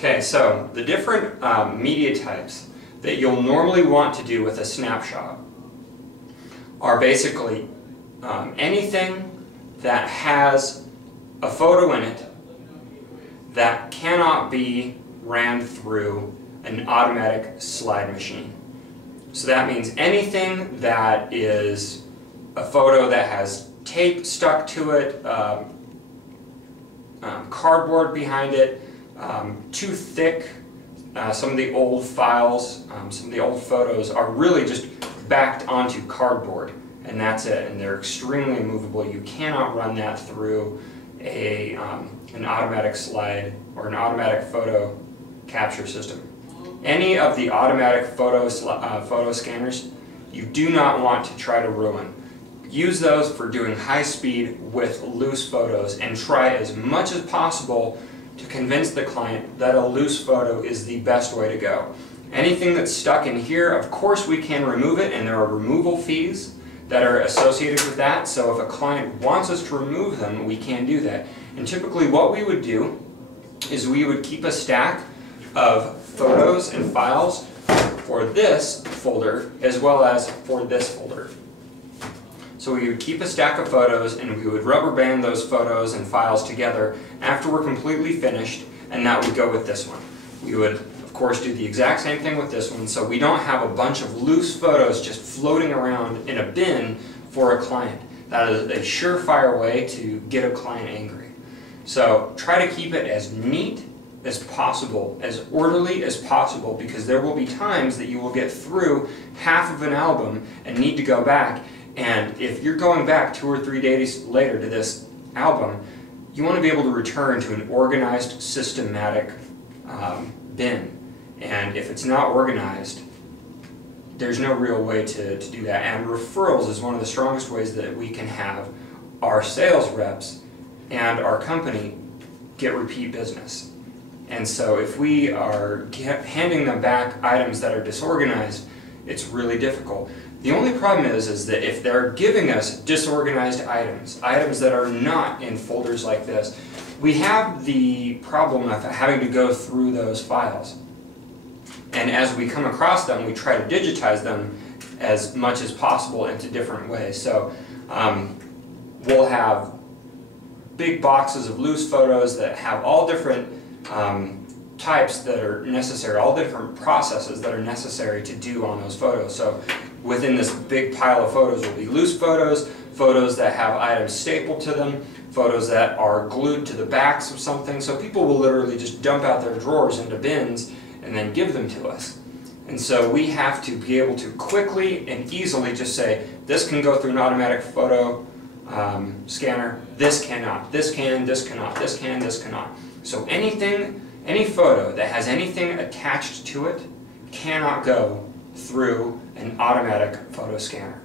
Okay, so the different media types that you'll normally want to do with a snapshot are basically anything that has a photo in it that cannot be ran through an automatic slide machine. So that means anything that is a photo that has tape stuck to it, cardboard behind it, too thick. Some of the old files, some of the old photos are really just backed onto cardboard, and that's it, and they're extremely immovable. You cannot run that through an automatic slide or an automatic photo capture system. Any of the automatic photo scanners you do not want to try to ruin. Use those for doing high speed with loose photos, and try as much as possible to convince the client that a loose photo is the best way to go. Anything that's stuck in here, of course we can remove it, and there are removal fees that are associated with that. So if a client wants us to remove them, we can do that. And typically what we would do is we would keep a stack of photos and files for this folder as well as for this folder. So we would keep a stack of photos and we would rubber band those photos and files together after we're completely finished, and that would go with this one. We would of course do the exact same thing with this one, so we don't have a bunch of loose photos just floating around in a bin for a client. That is a surefire way to get a client angry. So try to keep it as neat as possible, as orderly as possible, because there will be times that you will get through half of an album and need to go back. And if you're going back 2 or 3 days later to this album, you want to be able to return to an organized, systematic bin. And if it's not organized, there's no real way to do that. And referrals is one of the strongest ways that we can have our sales reps and our company get repeat business. And so if we are handing them back items that are disorganized, it's really difficult. The only problem is that if they're giving us disorganized items that are not in folders like this, we have the problem of having to go through those files. And as we come across them, we try to digitize them as much as possible into different ways. So we'll have big boxes of loose photos that have all different types that are necessary, all the different processes that are necessary to do on those photos. So within this big pile of photos will be loose photos, photos that have items stapled to them, photos that are glued to the backs of something. So people will literally just dump out their drawers into bins and then give them to us. And so we have to be able to quickly and easily just say, this can go through an automatic photo scanner, this cannot, this can, this cannot, this can, this cannot. So any photo that has anything attached to it cannot go through an automatic photo scanner.